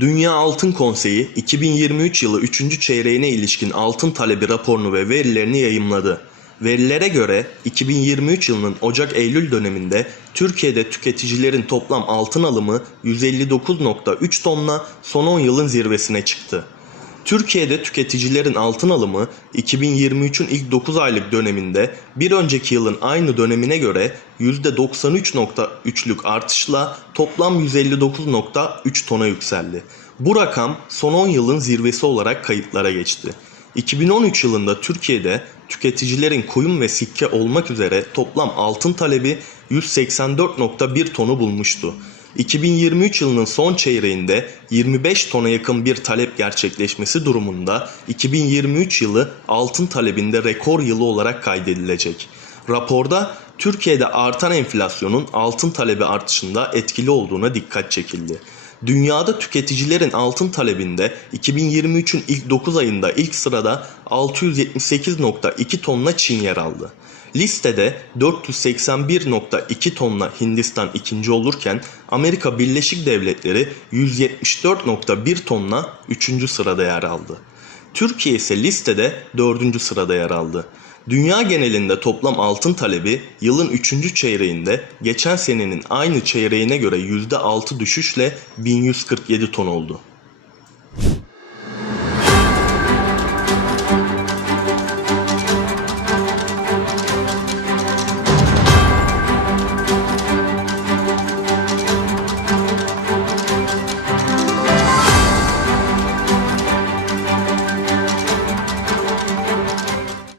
Dünya Altın Konseyi 2023 yılı 3. çeyreğine ilişkin altın talebi raporunu ve verilerini yayımladı. Verilere göre 2023 yılının Ocak-Eylül döneminde Türkiye'de tüketicilerin toplam altın alımı 159.3 tonla son 10 yılın zirvesine çıktı. Türkiye'de tüketicilerin altın alımı 2023'ün ilk 9 aylık döneminde bir önceki yılın aynı dönemine göre %93.3'lük artışla toplam 159.3 tona yükseldi. Bu rakam son 10 yılın zirvesi olarak kayıtlara geçti. 2013 yılında Türkiye'de tüketicilerin koyun ve sikke olmak üzere toplam altın talebi 184.1 tonu bulmuştu. 2023 yılının son çeyreğinde 25 tona yakın bir talep gerçekleşmesi durumunda 2023 yılı altın talebinde rekor yılı olarak kaydedilecek. Raporda Türkiye'de artan enflasyonun altın talebi artışında etkili olduğuna dikkat çekildi. Dünyada tüketicilerin altın talebinde 2023'ün ilk 9 ayında ilk sırada 678.2 tonla Çin yer aldı. Listede 481.2 tonla Hindistan ikinci olurken Amerika Birleşik Devletleri 174.1 tonla 3. sırada yer aldı. Türkiye ise listede 4. sırada yer aldı. Dünya genelinde toplam altın talebi yılın 3. çeyreğinde geçen senenin aynı çeyreğine göre %6 düşüşle 1147 ton oldu.